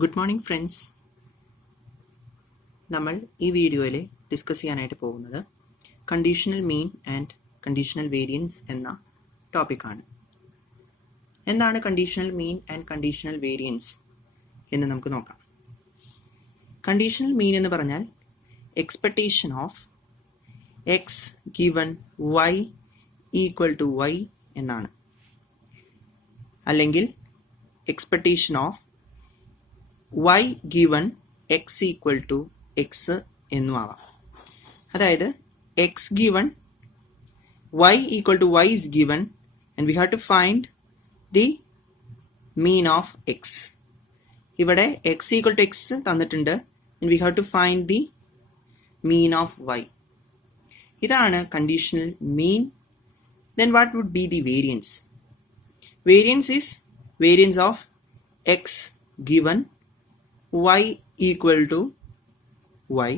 Good morning friends. നമ്മൾ ഈ വീഡിയോയിൽ ഡിസ്കസ് ചെയ്യാനായിട്ട് പോകുന്നത് conditional mean and conditional variance എന്ന ടോപ്പിക്കാണ്. എന്താണ് conditional mean and conditional variance എന്ന് നമുക്ക് നോക്കാം. കണ്ടീഷണൽ മീൻ എന്ന് പറഞ്ഞാൽ expectation of X given Y equal to Y എന്നാണ്, അല്ലെങ്കിൽ expectation of y given x equal to x എന്നും ആവാം. അതായത് x given y equal to y is given and we have to find the mean of x. ഇവിടെ x equal to x തന്നിട്ടുണ്ട് and we have to find the mean of y. ഇതാണ് conditional mean. Then what would be the variance? Variance is variance of x given y equal to y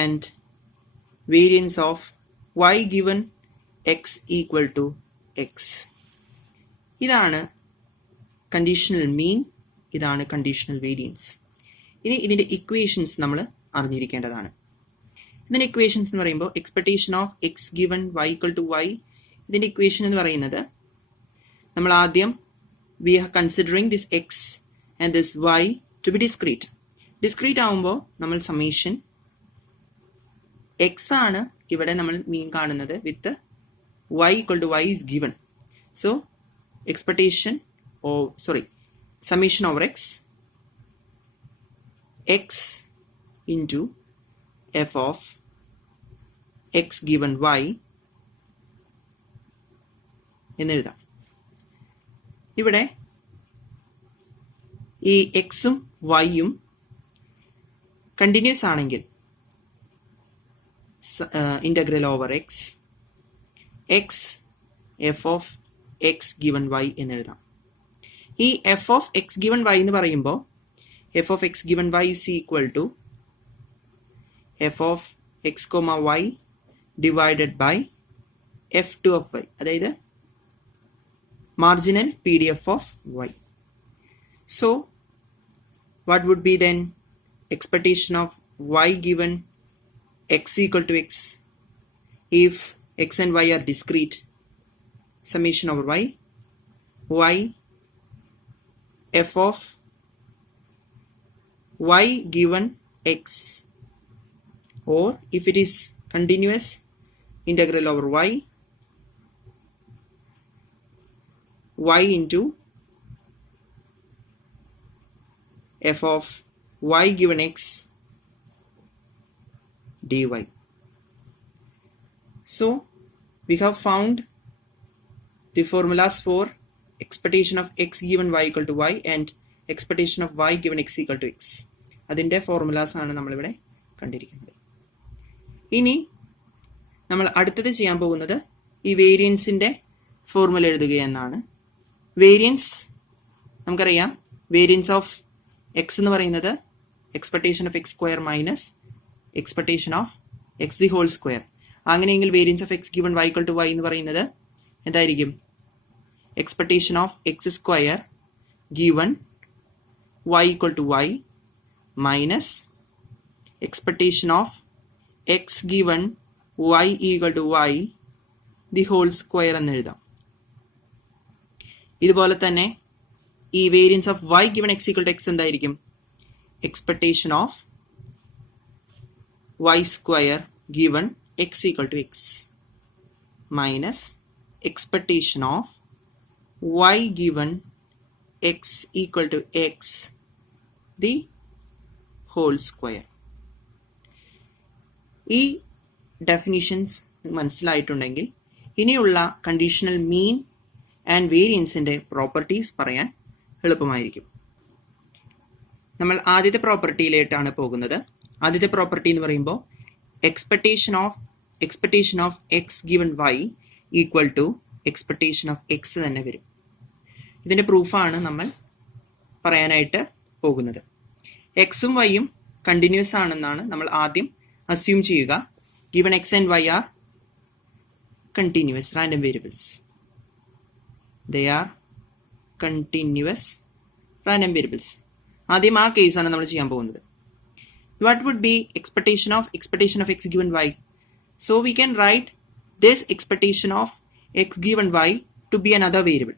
and variance of y given x equal to x. ഇതാണ് conditional മീൻ, ഇതാണ് conditional variance. ഇനി ഇതിൻ്റെ equations നമ്മൾ അറിഞ്ഞിരിക്കേണ്ടതാണ്. ഇതിൻ്റെ equations എന്ന് പറയുമ്പോൾ expectation of X given Y equal to y, ഇതിൻ്റെ equation എന്ന് പറയുന്നത് നമ്മൾ ആദ്യം we are considering this x and this y to be discrete. Discrete ആവുമ്പോൾ നമ്മൾ സമ്മേഷൻ എക്സ് ആണ് ഇവിടെ നമ്മൾ മീൻ കാണുന്നത് with y equal to y is given. So expectation summation over x into f of X given y എന്നെഴുതാം. ഇവിടെ ഈ എക്സും വൈയും കണ്ടിന്യൂസ് ആണെങ്കിൽ integral over x F of X given y എന്നെഴുതാം. ഈ f of X given Y എന്ന് പറയുമ്പോൾ f of X given y is equal to f of x comma y divided by f two of y, അതായത് marginal P D F of y. So what would be then expectation of y given x equal to x if x and y are discrete? Summation over y f of y given x, or if it is continuous, integral over y into f of y given x dy. So we have found the formulas for expectation of x given y equal to y and expectation of y given x equal to x. അതിൻ്റെ formulas ആണ് നമ്മളിവിടെ കണ്ടിരിക്കുന്നത്. ഇനി നമ്മൾ അടുത്തത് ചെയ്യാൻ പോകുന്നത് ഈ വേരിയൻസിൻ്റെ ഫോർമുല എഴുതുക എന്നാണ്. വേരിയൻസ് നമുക്കറിയാം, വേരിയൻസ് ഓഫ് എക്സ് എന്ന് പറയുന്നത് expectation of x square minus expectation of x the whole square. അങ്ങനെയെങ്കിൽ variance of X given Y equal to y എന്ന് പറയുന്നത് എന്തായിരിക്കും? Expectation of x square given Y equal to y minus expectation of X given Y equal to y the whole square എന്ന് എഴുതാം. ഇതുപോലെ തന്നെ ഈ variance of Y given X equal to x എന്തായിരിക്കും? Expectation of y square given X equal to X minus expectation of Y given X equal to X the whole square. ഈ definitions മനസ്സിലായിട്ടുണ്ടെങ്കിൽ ഇനിയുള്ള conditional mean and വേരിയൻസിൻ്റെ properties പറയാൻ എളുപ്പമായിരിക്കും. നമ്മൾ ആദ്യത്തെ പ്രോപ്പർട്ടിയിലേട്ടാണ് പോകുന്നത്. ആദ്യത്തെ പ്രോപ്പർട്ടി എന്ന് പറയുമ്പോൾ expectation of X given Y equal to expectation of X തന്നെ വരും. ഇതിൻ്റെ പ്രൂഫാണ് നമ്മൾ പറയാനായിട്ട് പോകുന്നത്. എക്സും വൈയും കണ്ടിന്യൂസ് ആണെന്നാണ് നമ്മൾ ആദ്യം അസ്യൂം ചെയ്യുക. Given X and Y are continuous random variables. They are continuous random variables. ആദ്യം ആ കേസാണ് നമ്മൾ ചെയ്യാൻ പോകുന്നത്. What would be expectation of x given y? So we can write this expectation of x given y to be another variable.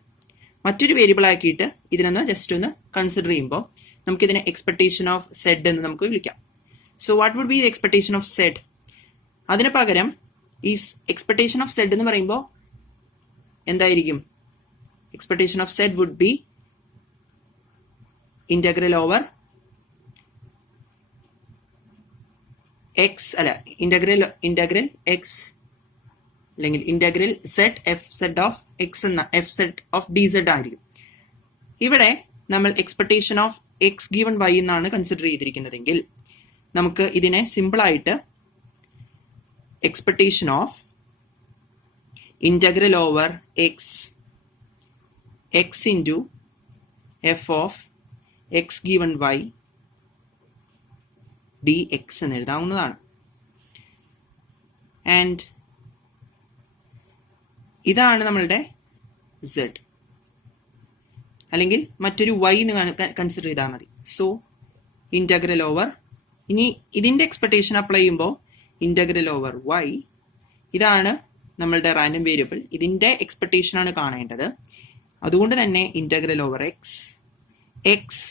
മറ്റൊരു variable ആക്കിയിട്ട് ഇതിനൊന്ന് just ഒന്ന് കൺസിഡർ ചെയ്യുമ്പോൾ നമുക്കിതിനെ എക്സ്പെക്ടേഷൻ ഓഫ് സെഡ് എന്ന് നമുക്ക് വിളിക്കാം. So what would be the expectation of z? അതിന് പകരം ഈ എക്സ്പെക്ടേഷൻ ഓഫ് സെഡ് എന്ന് പറയുമ്പോൾ എന്തായിരിക്കും? Expectation of z would be integral over x അല്ല ഇന്റഗ്രൽ എക്സ് അല്ലെങ്കിൽ integral z f z of x എന്ന f z of d z ആയിരിക്കും. ഇവിടെ നമ്മൾ expectation of X given Y എന്നാണ് കൺസിഡർ ചെയ്തിരിക്കുന്നതെങ്കിൽ നമുക്ക് ഇതിനെ സിമ്പിളായിട്ട് expectation of integral over X x into f of X given Y D x എന്ന് എഴുതാവുന്നതാണ്. ആൻഡ് ഇതാണ് നമ്മളുടെ z, അല്ലെങ്കിൽ മറ്റൊരു y എന്ന് കൺസിഡർ ചെയ്താൽ മതി. സോ ഇന്റഗ്രൽ ഓവർ, ഇനി ഇതിൻ്റെ എക്സ്പെക്ടേഷൻ അപ്ലൈ ചെയ്യുമ്പോൾ ഇന്റഗ്രൽ ഓവർ y, ഇതാണ് നമ്മളുടെ റാൻഡം വേരിയബിൾ, ഇതിൻ്റെ എക്സ്പെക്ടേഷൻ ആണ് കാണേണ്ടത്. അതുകൊണ്ട് തന്നെ integral over X X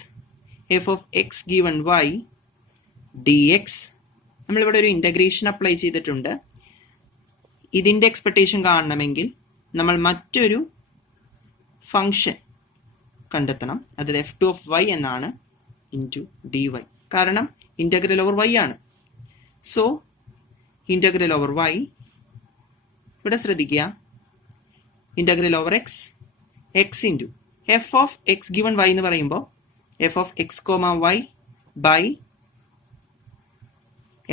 F of X given Y D X. നമ്മളിവിടെ ഒരു ഇൻ്റഗ്രേഷൻ അപ്ലൈ ചെയ്തിട്ടുണ്ട്. ഇതിൻ്റെ എക്സ്പെക്ടേഷൻ കാണണമെങ്കിൽ നമ്മൾ മറ്റൊരു ഫങ്ഷൻ കണ്ടെത്തണം. അത് എഫ് ടു ഓഫ് വൈ എന്നാണ് ഇൻറ്റു ഡി വൈ, കാരണം ഇൻ്റഗ്രൽ ഓവർ വൈ ആണ്. സോ ഇൻ്റഗ്രൽ ഓവർ വൈ, ഇവിടെ ശ്രദ്ധിക്കുക, integral over X x into f of X given Y എന്ന് പറയുമ്പോൾ f of x comma y by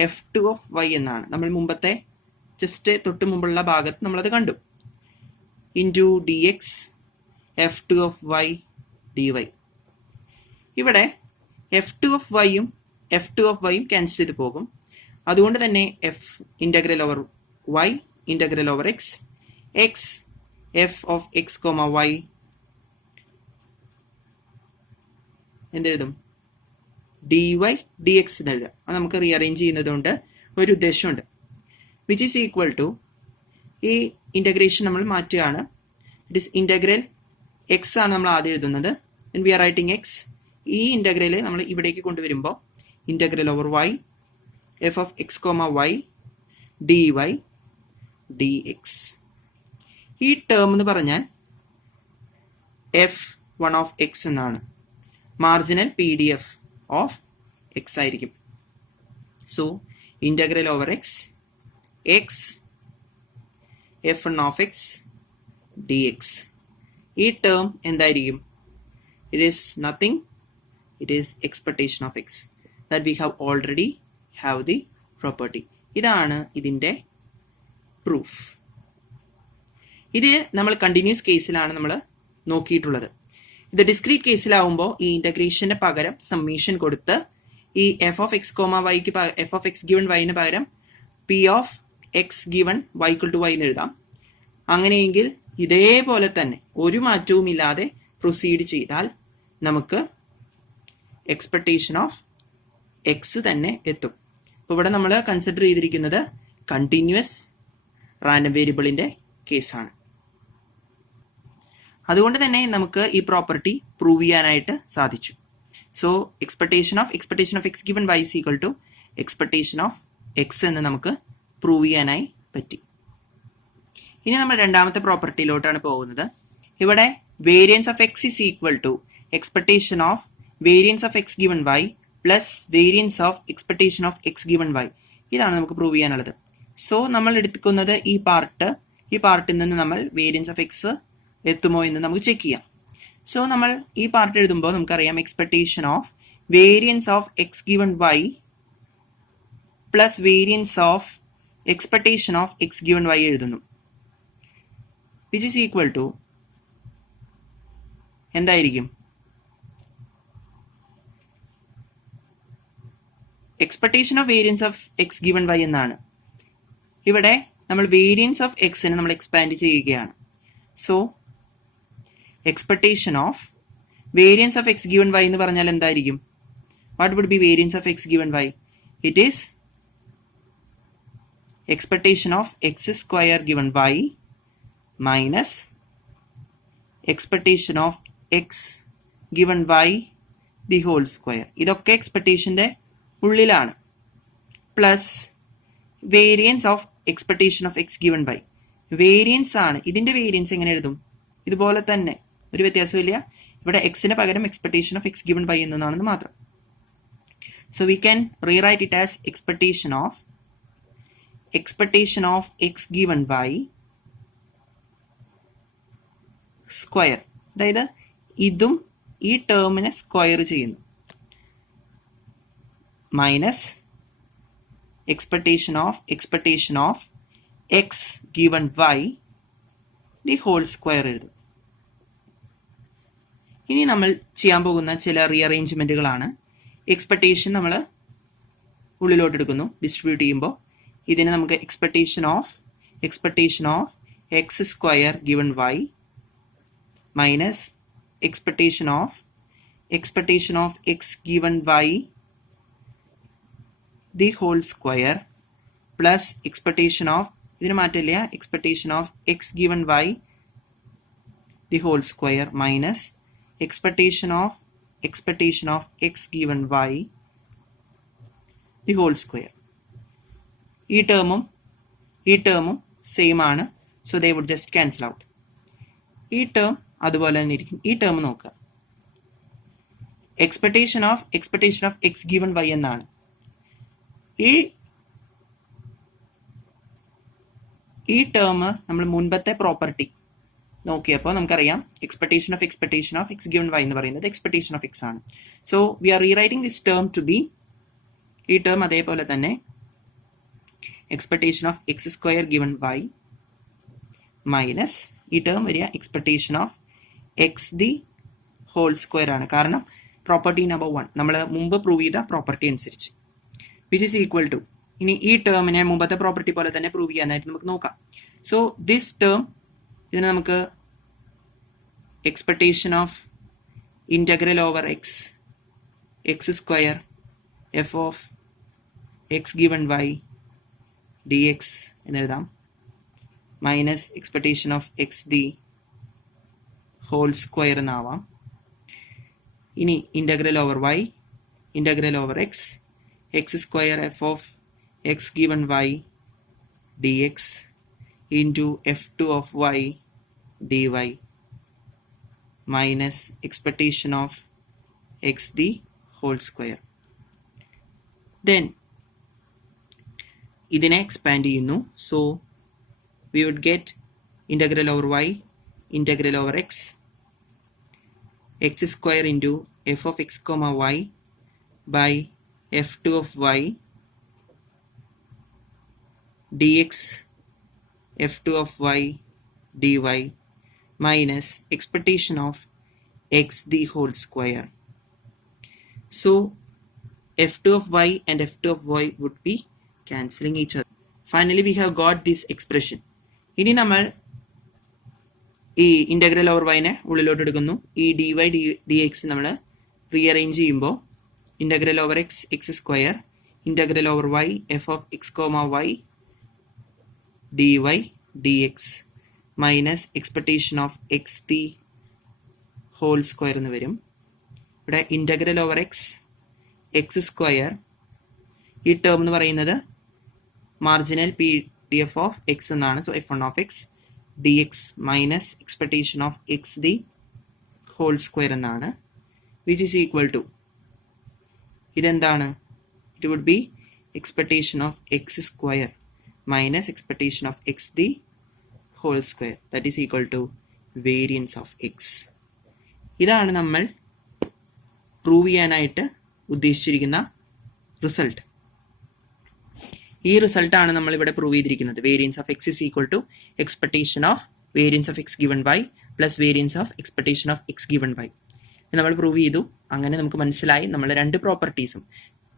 f two of y എന്നാണ്. നമ്മൾ മുമ്പത്തെ ജസ്റ്റ് തൊട്ട് മുമ്പുള്ള ഭാഗത്ത് നമ്മളത് കണ്ടു. Into d x f two of y d y. ഇവിടെ എഫ് ടു ഓഫ് വൈയും എഫ് ടു ഓഫ് വൈയും ക്യാൻസൽ ചെയ്ത് പോകും. അതുകൊണ്ട് തന്നെ f integral over y integral over X X F of x comma y എന്തെഴുതും? ഡി വൈ ഡി എക്സ് എന്ന് എഴുതാം. അത് നമുക്ക് റീഅറേഞ്ച് ചെയ്യുന്നതുകൊണ്ട് ഒരു ഉദ്ദേശമുണ്ട്. വിച്ച് ഈസ് ഈക്വൽ ടു, ഈ ഇൻ്റഗ്രേഷൻ നമ്മൾ മാറ്റുകയാണ്. ഇറ്റ് ഈസ് ഇൻ്റഗ്രൽ എക്സ് ആണ് നമ്മൾ ആദ്യം എഴുതുന്നത്. And we are writing x. ഈ ഇൻ്റഗ്രൽ നമ്മൾ ഇവിടേക്ക് കൊണ്ടുവരുമ്പോൾ integral over y f of x comma y d y D x. ഈ ടേം എന്ന് പറഞ്ഞാൽ എഫ് വൺ ഓഫ് എക്സ് എന്നാണ്. Marginal P D F of x ആയിരിക്കും. So integral over X X f n of x d x. ഈ term എന്തായിരിക്കും? It is nothing, it is expectation of x that we have already have the property. ഇതാണ് ഇതിൻ്റെ proof. ഇത് നമ്മൾ continuous കേസിലാണ് നമ്മൾ നോക്കിയിട്ടുള്ളത്. ഇത് ഡിസ്ക്രീറ്റ് കേസിലാവുമ്പോൾ ഈ ഇൻ്റഗ്രേഷന് പകരം സമ്മേഷൻ കൊടുത്ത് ഈ എഫ് ഓഫ് എക്സ് കോമ വൈക്ക് എഫ് ഓഫ് എക്സ് ഗിവൺ വൈന് പകരം p of X given y equal to y എന്ന് എഴുതാം. അങ്ങനെയെങ്കിൽ ഇതേപോലെ തന്നെ ഒരു മാറ്റവും ഇല്ലാതെ പ്രൊസീഡ് ചെയ്താൽ നമുക്ക് എക്സ്പെക്ടേഷൻ ഓഫ് എക്സ് തന്നെ എത്തും. അപ്പോൾ ഇവിടെ നമ്മൾ കൺസിഡർ ചെയ്തിരിക്കുന്നത് കണ്ടിന്യൂസ് റാൻഡം വേരിയബിളിൻ്റെ കേസാണ്. അതുകൊണ്ട് തന്നെ നമുക്ക് ഈ പ്രോപ്പർട്ടി പ്രൂവ് ചെയ്യാനായിട്ട് സാധിച്ചു. So expectation of X given Y is equal to expectation of X എന്ന് നമുക്ക് പ്രൂവ് ചെയ്യാനായി പറ്റി. ഇനി നമ്മൾ രണ്ടാമത്തെ പ്രോപ്പർട്ടിയിലോട്ടാണ് പോകുന്നത്. ഇവിടെ variance of X is equal to expectation of variance of X given Y plus variance of expectation of X given Y. ഇതാണ് നമുക്ക് പ്രൂവ് ചെയ്യാനുള്ളത്. സോ നമ്മൾ എടുക്കുന്നത് ഈ പാർട്ടിൽ നിന്ന് നമ്മൾ വേരിയൻസ് ഓഫ് എക്സ് എത്തുമോ എന്ന് നമുക്ക് ചെക്ക് ചെയ്യാം. സോ നമ്മൾ ഈ പാർട്ട് എഴുതുമ്പോൾ നമുക്കറിയാം expectation of variance of X given Y plus variance of expectation of X given Y എഴുതുന്നു. വിച്ച് ഈസ് ഈക്വൽ ടു എന്തായിരിക്കും? Expectation of variance of X given Y എന്നാണ്. ഇവിടെ നമ്മൾ വേരിയൻസ് ഓഫ് എക്സിനെ നമ്മൾ എക്സ്പാൻഡ് ചെയ്യുകയാണ്. So expectation of variance of X given Y എന്ന് പറഞ്ഞാൽ എന്തായിരിക്കും? What would be variance of x given y? It is expectation of x square given y minus expectation of x given y the whole square. ഇതൊക്കെ എക്സ്പെക്ടേഷൻ്റെ ഉള്ളിലാണ്. Plus variance of expectation of X given by. Variance ആണ്. ഇതിൻ്റെ variance എങ്ങനെ എഴുതും? ഇതുപോലെ തന്നെ, ഒരു വ്യത്യാസമില്ല. ഇവിടെ എക്സിന് പകരം expectation of X given by എന്നാണെന്ന് മാത്രം. So we can rewrite it as expectation of X given by square. അതായത് ഇതും ഈ ടേമിനെ സ്ക്വയർ ചെയ്യുന്നു. Minus expectation of x given y the whole square എഴുതും. ഇനി നമ്മൾ ചെയ്യാൻ പോകുന്ന ചില റീഅറേഞ്ച്മെന്റുകളാണ്. എക്സ്പെക്ടേഷൻ നമ്മൾ ഉള്ളിലോട്ട് എടുക്കുന്നു ഡിസ്ട്രിബ്യൂട്ട് ചെയ്യുമ്പോൾ. ഇതിനെ നമുക്ക് expectation of x square given y minus expectation of X given y the whole square plus expectation of ഇതിന് മാറ്റില്ല, expectation of x given y the whole square minus expectation of x given y the whole square. ഈ ടേമും same ആണ്. So they would just cancel out. ഈ term അതുപോലെ തന്നെ ഇരിക്കും. ഈ term നോക്കുക. expectation of x given y എന്നാണ്. ഈ ടേം നമ്മൾ മുൻപത്തെ പ്രോപ്പർട്ടി നോക്കിയപ്പോൾ നമുക്കറിയാം expectation of X given Y എന്ന് പറയുന്നത് എക്സ്പെക്ടേഷൻ ഓഫ് എക്സ് ആണ്. So we are rewriting this term to be, ഈ ടേം അതേപോലെ തന്നെ expectation of x square given y minus ഈ ടേം വരിക expectation of x the whole square ആണ്. കാരണം പ്രോപ്പർട്ടി നമ്പർ 1 നമ്മൾ മുമ്പ് പ്രൂവ് ചെയ്ത പ്രോപ്പർട്ടി അനുസരിച്ച് which is equal to, ഇനി ഈ ടേമിനെ മുമ്പത്തെ പ്രോപ്പർട്ടി പോലെ തന്നെ പ്രൂവ് ചെയ്യാനായിട്ട് നമുക്ക് നോക്കാം. സോ ദിസ് ടേം, ഇതിനെ നമുക്ക് expectation of integral over x square f of X given Y D x എന്നെഴുതാം minus expectation of x the whole square എന്നാവാം. ഇനി integral over y, integral over x square f of x given y dx into f2 of y dy minus expectation of x the whole square. Then ഇതിനെ expand ചെയ്യുന്നു. So we would get integral over y, integral over x square into f of x comma y by f2 of y dx f2 of y dy minus expectation of x the whole square. So f2 of y and f2 of y would be cancelling each other. Finally we have got this expression. ഇനി നമ്മൾ ഈ integral over വൈനെ ഉള്ളിലോട്ട് എടുക്കുന്നു. ഈ dy dx നമ്മൾ rearrange ചെയ്യുമ്പോൾ integral over x square, integral over y f of x comma y dy dx minus expectation of x the whole square എന്ന് വരും. ഇവിടെ integral over x square, ഈ ടേം എന്ന് പറയുന്നത് marginal P D F of x എന്നാണ്. So f1 of x dx minus expectation of x the whole square എന്നാണ്, which is equal to, ഇതെന്താണ്? It would be expectation of x square minus expectation of x the whole square that is equal to variance of x. ഇതാണ് നമ്മൾ prove ചെയ്യാനായിട്ട് ഉദ്ദേശിച്ചിരിക്കുന്ന result. ഈ റിസൾട്ടാണ് നമ്മളിവിടെ prove ചെയ്തിരിക്കുന്നത്. Variance of x is equal to expectation of variance of X given by plus variance of expectation of X given by നമ്മൾ prove ചെയ്തു. അങ്ങനെ നമുക്ക് മനസ്സിലായി നമ്മൾ രണ്ട് പ്രോപ്പർട്ടീസും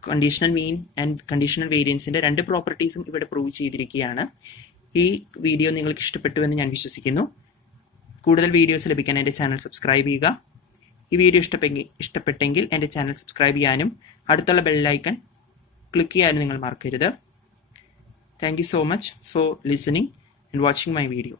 കണ്ടീഷണൽ മീൻ ആൻഡ് കണ്ടീഷണൽ വേരിയൻസിൻ്റെ രണ്ട് പ്രോപ്പർട്ടീസും ഇവിടെ പ്രൂവ് ചെയ്തിരിക്കുകയാണ്. ഈ വീഡിയോ നിങ്ങൾക്ക് ഇഷ്ടപ്പെട്ടു എന്ന് ഞാൻ വിശ്വസിക്കുന്നു. കൂടുതൽ വീഡിയോസ് ലഭിക്കാൻ എൻ്റെ ചാനൽ സബ്സ്ക്രൈബ് ചെയ്യുക. ഈ വീഡിയോ ഇഷ്ടപ്പെട്ടെങ്കിൽ എൻ്റെ ചാനൽ സബ്സ്ക്രൈബ് ചെയ്യാനും അടുത്തുള്ള ബെല്ലൈക്കൺ ക്ലിക്ക് ചെയ്യാനും നിങ്ങൾ മറക്കരുത്. Thank you so much for listening and watching my video.